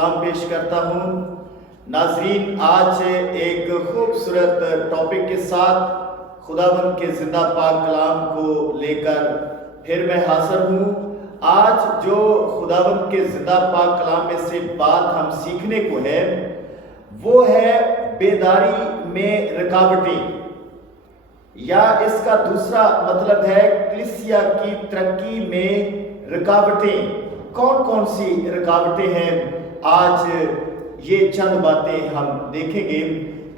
सलाम पेश करता हूँ। नाजरीन, आज एक खूबसूरत टॉपिक के साथ खुदावंद के जिंदा पाक कलाम को लेकर फिर मैं हाजिर हूँ। आज जो खुदावंद के जिंदा पाक कलाम में से बात हम सीखने को है वो है बेदारी में रुकावटें, या इसका दूसरा मतलब है कलीसिया की तरक्की में रुकावटें। कौन कौन सी रुकावटें हैं, आज ये चंद बातें हम देखेंगे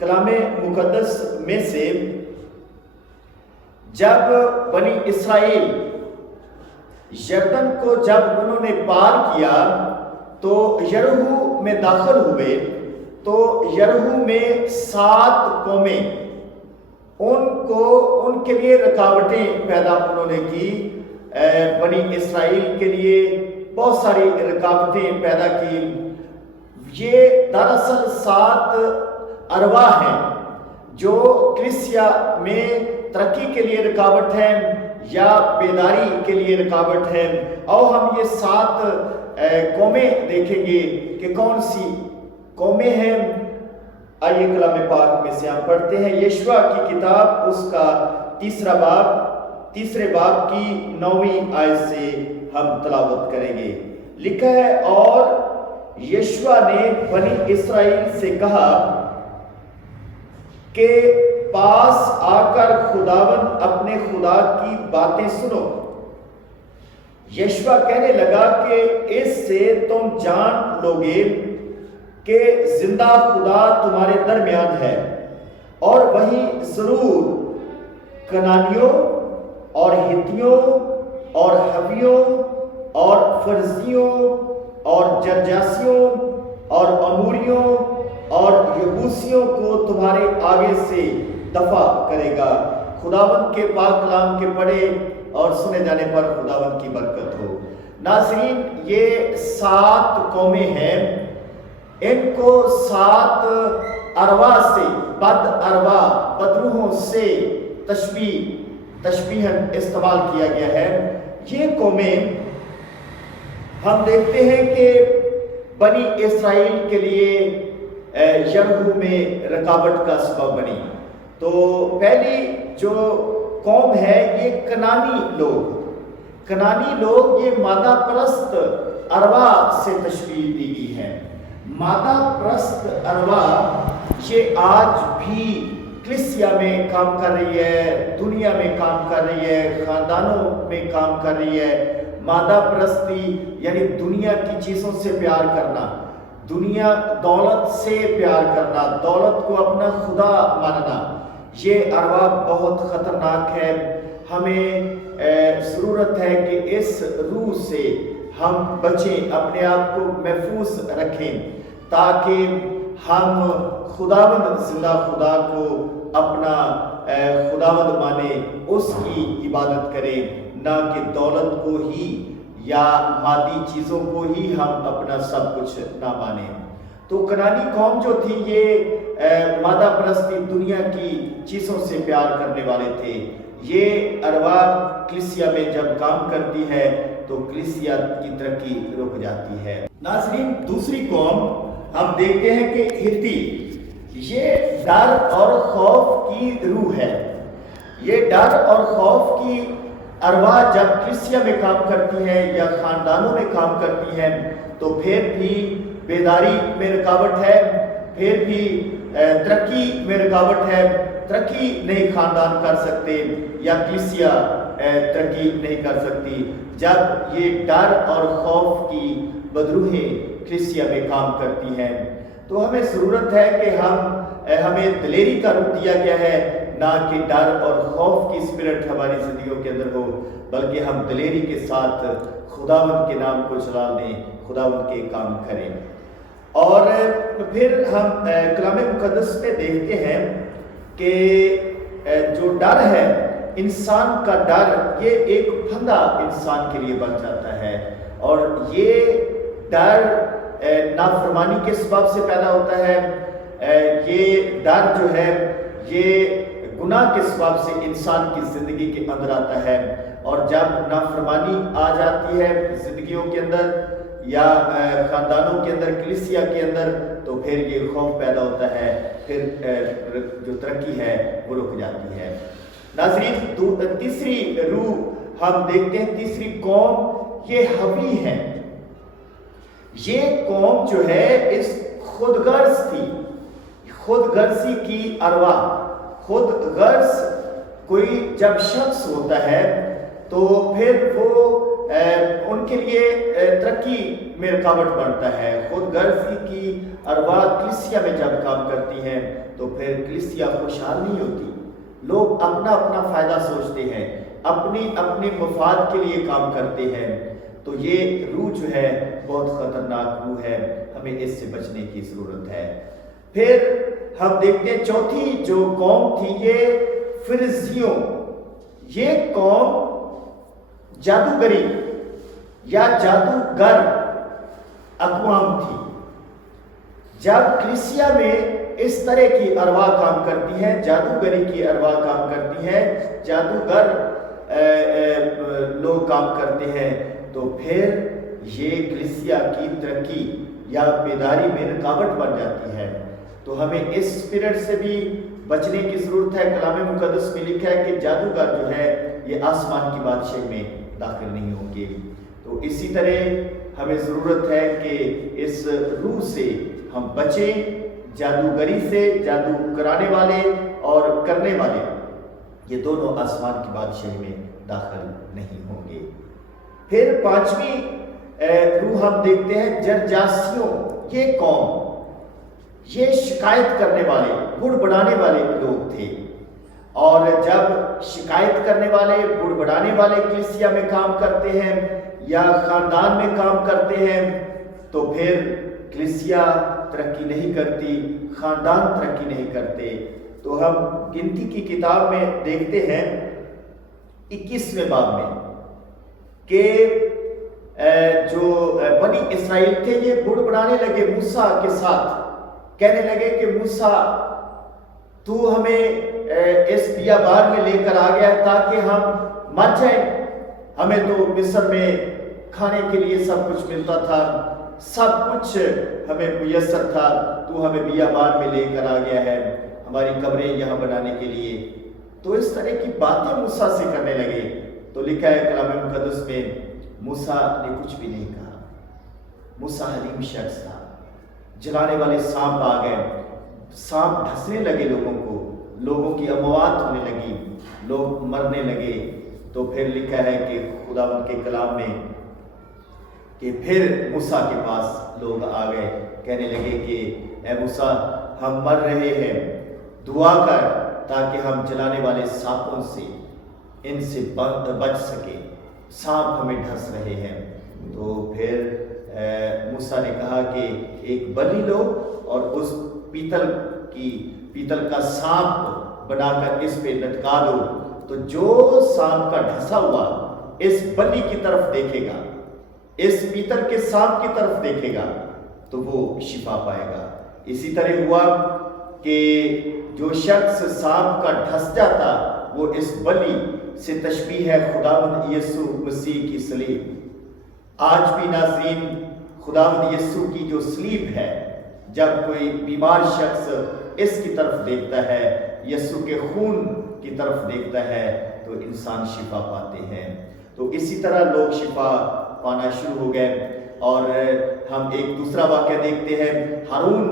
कलामे मुकद्दस में से। जब बनी इस्राएल यरदन को जब उन्होंने पार किया तो यरीहो में दाखिल हुए, तो यरीहो में 7 कौमें उनको उनके लिए रुकावटें पैदा उन्होंने की। बनी इस्राएल के लिए बहुत सारी रुकावटें पैदा की। ये दरअसल 7 अरवा हैं जो कलीसिया में तरक्की के लिए रुकावट है या बेदारी के लिए रुकावट है। और हम ये 7 कौमें देखेंगे कि कौन सी कौमें हैं। आइए कलाम पाक में से हम पढ़ते हैं। यशवा की किताब उसका तीसरे बाब की 9वीं आयत से हम तलावत करेंगे। लिखा है, और यशवा ने बनी इस्राएल से कहा कि पास आकर खुदावंद अपने खुदा की बातें सुनो। यशवा कहने लगा कि इससे तुम जान लोगे कि जिंदा खुदा तुम्हारे दरमियान है, और वही जरूर कनानियों और हित्तियों और हवियों और फर्जियों और जर्जासियों और अमूरियों और यबूसियों को तुम्हारे आगे से दफा करेगा। खुदावंद के पाक कलाम के पढ़े और सुने जाने पर खुदावंद की बरकत हो। नाज़रीन, ये 7 कौमें हैं। इनको 7 अरवा से बदरूहों से तशबीहन इस्तेमाल किया गया है। ये कौमें हम देखते हैं कि बनी इस्राएल के लिए यरीहो में रुकावट का सबब बनी। तो पहली जो कौम है ये कनानी लोग ये मादा परस्त अरवा से तशबीह दी गई है। मादा परस्त अरवा ये आज भी कलीसिया में काम कर रही है, दुनिया में काम कर रही है, खानदानों में काम कर रही है। मादा परस्ती यानी दुनिया की चीज़ों से प्यार करना, दुनिया दौलत से प्यार करना, दौलत को अपना खुदा मानना, ये अरवा बहुत ख़तरनाक है। हमें ज़रूरत है कि इस रूह से हम बचें, अपने आप को महफूज रखें, ताकि हम खुदावंद जिंदा खुदा को अपना खुदावंद माने, उसकी इबादत करें, ना कि दौलत को ही या मादी चीज़ों को ही हम अपना सब कुछ ना माने। तो कनानी कौम जो थी ये मादा परस्ती दुनिया की चीज़ों से प्यार करने वाले थे। ये अरवा कलीसिया में जब काम करती है तो कलीसिया की तरक्की रुक जाती है। नाज़रीन, दूसरी कौम हम देखते हैं कि हित्ती, ये डर और खौफ की रूह है। ये डर और खौफ की अरवा जब कलीसिया में काम करती है या खानदानों में काम करती है तो फिर भी बेदारी में रुकावट है, फिर भी तरक्की में रुकावट है। तरक्की नहीं खानदान कर सकते या कलीसिया तरक्की नहीं कर सकती जब ये डर और खौफ की बदरूहें कलीसिया में काम करती हैं। तो हमें ज़रूरत है कि हमें दिलेरी का रूप दिया गया है, ना कि डर और खौफ की स्पिरिट हमारी ज़िंदगियों के अंदर हो, बल्कि हम दिलेरी के साथ खुदावंद के नाम को चला दें, खुदावंद के काम करें। और फिर हम कलाम मुकद्दस में देखते हैं कि जो डर है, इंसान का डर, ये एक फंदा इंसान के लिए बन जाता है। और ये डर नाफरमानी के सबब से पैदा होता है। ये डर जो है ये गुनाह के सबब से इंसान की ज़िंदगी के अंदर आता है। और जब नाफरमानी आ जाती है ज़िंदगियों के अंदर, یا خاندانوں کے اندر، کلیسیا کے اندر، تو پھر یہ خوف پیدا ہوتا ہے، پھر جو ترقی ہے وہ رک جاتی ہے۔ ناظرین، تیسری روح ہم دیکھتے ہیں، تیسری قوم یہ حوی ہے۔ یہ قوم جو ہے اس خود غرض تھی، خود غرضی کی ارواح۔ خود غرض کوئی جب شخص ہوتا ہے تو پھر وہ ان کے لیے ترقی میں رکاوٹ بنتا ہے۔ خود غرضی کی ارواح کلیسیا میں جب کام کرتی ہیں تو پھر کلیسیا خوشحال نہیں ہوتی۔ لوگ اپنا اپنا فائدہ سوچتے ہیں، اپنے مفاد کے لیے کام کرتے ہیں۔ تو یہ روح جو ہے بہت خطرناک روح ہے، ہمیں اس سے بچنے کی ضرورت ہے۔ پھر ہم دیکھتے ہیں چوتھی جو قوم تھی یہ فرزیوں۔ یہ قوم جادوگری یا جادوگر اقوام تھی۔ جب کلیسیا میں اس طرح کی ارواح کام کرتی ہے، جادوگری کی ارواح کام کرتی ہے، جادوگر لوگ کام کرتے ہیں، تو پھر یہ کلیسیا کی ترقی یا بیداری میں رکاوٹ بن جاتی ہے۔ تو ہمیں اس اسپرٹ سے بھی بچنے کی ضرورت ہے۔ کلام مقدس میں لکھا ہے کہ جادوگر جو ہے یہ آسمان کی بادشاہی میں داخل نہیں ہوں گے۔ تو اسی طرح ہمیں ضرورت ہے کہ اس روح سے ہم بچیں، جادوگری سے، جادو کرانے والے اور کرنے والے، یہ دونوں آسمان کی بادشاہی میں داخل نہیں ہوں گے۔ پھر پانچویں روح ہم دیکھتے ہیں جرجاسیوں۔ یہ قوم یہ شکایت کرنے والے، بڑبڑانے والے لوگ تھے، اور جب شکایت کرنے والے، بڑبڑانے والے کلیسیا میں کام کرتے ہیں یا خاندان میں کام کرتے ہیں تو پھر کلیسیا ترقی نہیں کرتی، خاندان ترقی نہیں کرتے۔ تو ہم گنتی کی کتاب میں دیکھتے ہیں 21ویں باب میں کہ جو بنی اسرائیل تھے یہ بڑبڑانے لگے موسیٰ کے ساتھ، کہنے لگے کہ موسیٰ تو ہمیں اس بیابان میں لے کر آ گیا تاکہ ہم مر جائیں، ہمیں تو مصر میں کھانے کے لیے سب کچھ ملتا تھا، سب کچھ ہمیں میسر تھا، تو ہمیں بیابان میں لے کر آ گیا ہے ہماری قبریں یہاں بنانے کے لیے۔ تو اس طرح کی باتیں موسیٰ سے کرنے لگے۔ تو لکھا ہے کلام مقدس میں موسیٰ نے کچھ بھی نہیں کہا۔ موسیٰ حلیم شخص تھا۔ جلانے والے سانپ آ گئے، سانپ ڈھسنے لگے لوگوں کو، لوگوں کی اموات ہونے لگی، لوگ مرنے لگے۔ تو پھر لکھا ہے کہ خدا ان کے کلام میں کہ پھر موسیٰ کے پاس لوگ آ گئے، کہنے لگے کہ اے موسیٰ ہم مر رہے ہیں، دعا کر تاکہ ہم جلانے والے سانپوں سے ان سے بچ سکے، سانپ ہمیں ڈھس رہے ہیں۔ تو پھر موسیٰ نے کہا کہ ایک بلی لو اور اس پیتل کا سانپ بنا کر اس پہ لٹکا دو، تو جو سانپ کا ڈھسا ہوا اس بلی کی طرف دیکھے گا، اس پیتل کے سانپ کی طرف دیکھے گا تو وہ شفا پائے گا۔ اسی طرح ہوا کہ جو شخص سانپ کا ڈھس جاتا وہ اس بلی سے تشبیہ ہے خداوند یسوع مسیح کی صلیب۔ آج بھی ناظرین خداوند یسوع کی جو صلیب ہے، جب کوئی بیمار شخص اس کی طرف دیکھتا ہے، یسوع کے خون کی طرف دیکھتا ہے تو انسان شفا پاتے ہیں۔ تو اسی طرح لوگ شفا پانا شروع ہو گئے۔ اور ہم ایک دوسرا واقعہ دیکھتے ہیں، ہارون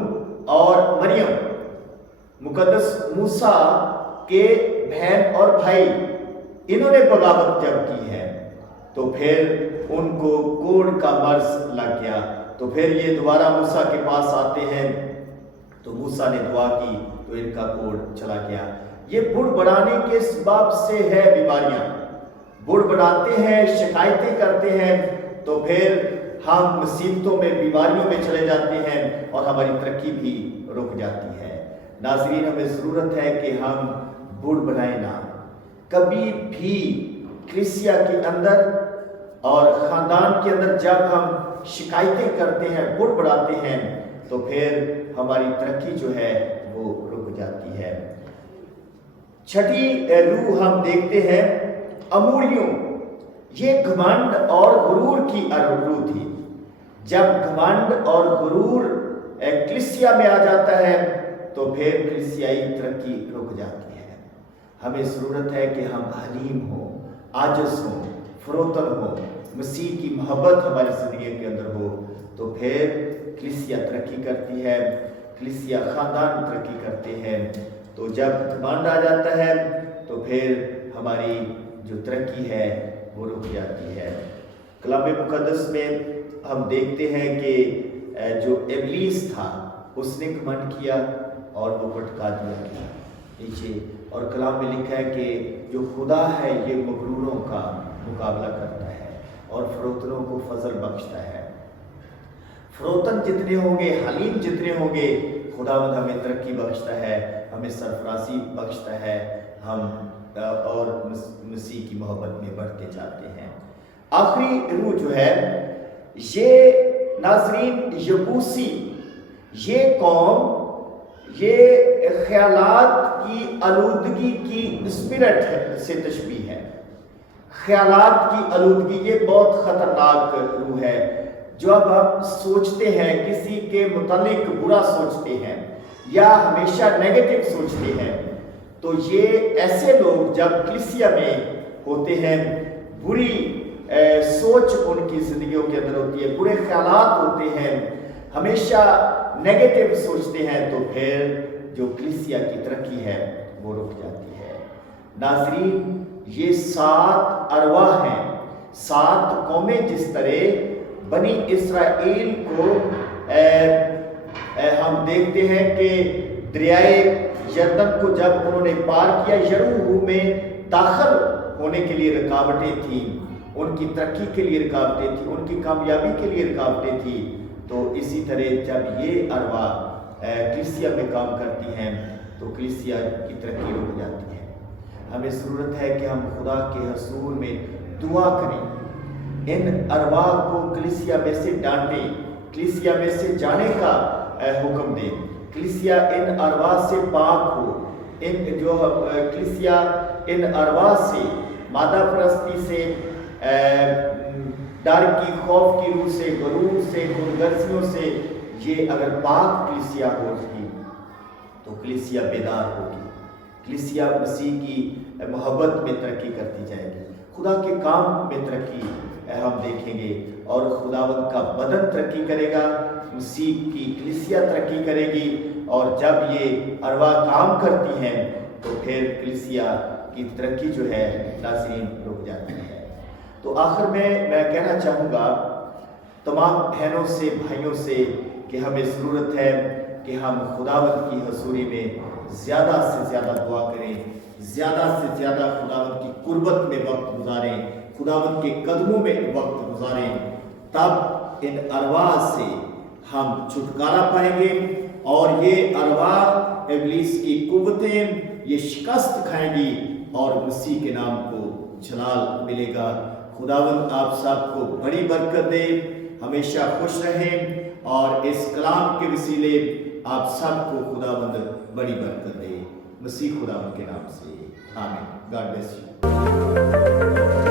اور مریم، مقدس موسیٰ کے بہن اور بھائی، انہوں نے بغاوت جب کی ہے تو پھر ان کو کوڑ کا مرض لگ گیا۔ تو پھر یہ دوبارہ موسیٰ کے پاس آتے ہیں تو موسیٰ نے دعا کی تو ان کا کوڑ چلا گیا۔ یہ بڑبڑانے کے سبب سے ہے بیماریاں، بڑبڑاتے ہیں، شکایتیں کرتے ہیں تو پھر ہم مصیبتوں میں، بیماریوں میں چلے جاتے ہیں اور ہماری ترقی بھی رک جاتی ہے۔ ناظرین ہمیں ضرورت ہے کہ ہم بڑبڑائیں نہ، کبھی بھی کلیسیا کے اندر اور خاندان کے اندر جب ہم شکایتیں کرتے ہیں، بڑبڑاتے ہیں تو پھر ہماری ترقی جو ہے وہ رک جاتی ہے۔ چھٹی روح ہم دیکھتے ہیں اموریوں۔ یہ گھمنڈ اور غرور کی روح تھی۔ जब घमंड और गुरूर कलीसिया में आ जाता है तो फिर कलीसियाई तरक्की रुक जाती है। हमें ज़रूरत है कि हम हलीम हो, आजिज़ हो, फरोतन हो, मसीह की मोहब्बत हमारी ज़िंदगी के अंदर हो, तो फिर कलीसिया तरक्की करती है, कलीसिया ख़ानदान तरक्की करते हैं। तो जब घमंड आ जाता है तो फिर हमारी जो तरक्की है वो रुक जाती है। कलाम मुक़द्दस में हम देखते हैं कि जो इब्लीस था उसने घमंड किया और वो भटका दिया गया नीचे। और कलाम में लिखा है कि जो खुदा है ये मगरूरों का मुकाबला करता है और फरोतनों को फजल बख्शता है। फरोतन जितने होंगे, हलीम जितने होंगे, खुदावंद हमें तरक्की बख्शता है, हमें सरफराजी बख्शता है, हम और मसीह की मोहब्बत में बढ़ते जाते हैं। आखिरी रूह जो है ये नाज़रीन यबूसी, ये कौम, ये ख्यालात की आलूदगी की स्पिरिट से तशबीह है। ख्यालात की आलूदगी ये बहुत ख़तरनाक रूह है। जब हम सोचते हैं, किसी के मुतालिक बुरा सोचते हैं या हमेशा नेगेटिव सोचते हैं, तो ये ऐसे लोग जब कलीसिया में होते हैं, बुरी सोच उनकी ज़िंदगियों के अंदर होती है, बुरे ख्यालात होते हैं, हमेशा नेगेटिव सोचते हैं, तो फिर जो कलीसिया की तरक्की है वो रुक जाती है। नाज़रीन, ये 7 अरवाह हैं, 7 कौमें। जिस तरह बनी इसराइल को हम देखते हैं कि दरियाए यरदन को जब उन्होंने पार किया, यरूह में दाखिल होने के लिए रुकावटें थी, उनकी तरक्की के लिए रुकावटें थी, उनकी कामयाबी के लिए रुकावटें थी। तो इसी तरह जब ये अरवाह कलीसिया में काम करती हैं तो कलीसिया की तरक्की रुक जाती है। हमें ज़रूरत है कि हम खुदा के हज़ूर में दुआ करें, इन अरवाह को कलीसिया में से डांटें, कलीसिया में से जाने का हुक्म दें, कलीसिया इन अरवाह से पाक हो, इन जो कलीसिया इन अरवाह से, मादा परस्ती से, डर की, खौफ की रूह से, गुरूर से, खुदगर्जियों से, ये अगर पाक कलीसिया होगी तो कलीसिया बेदार होगी, कलीसिया मसीह की मोहब्बत में तरक्की करती जाएगी, खुदा के काम में तरक्की हम देखेंगे और खुदावंद का बदन तरक्की करेगा, मसीह की कलीसिया तरक्की करेगी। और जब ये अरवाह काम करती हैं तो फिर कलीसिया की तरक्की जो है नाज़रीन रुक जाती है। तो आखिर में मैं कहना चाहूँगा तमाम बहनों से, भाइयों से कि हमें ज़रूरत है कि हम खुदावंद की हज़ूरी में ज़्यादा से ज़्यादा दुआ करें, ज़्यादा से ज़्यादा खुदावंद की कुर्बत में वक्त गुजारें, खुदावंद के कदमों में वक्त गुजारें, तब इन अरवाह से हम छुटकारा पाएंगे और ये अरवाह इब्लीस की कुव्वतें ये शिकस्त खाएंगी और मसीह के नाम को जलाल मिलेगा। खुदावंद आप सबको बड़ी बरकत दे, हमेशा खुश रहें और इस कलाम के वसीले आप सबको खुदावंद बड़ी बरकत दे, मसीह खुदावंद के नाम से आमीन। God bless you.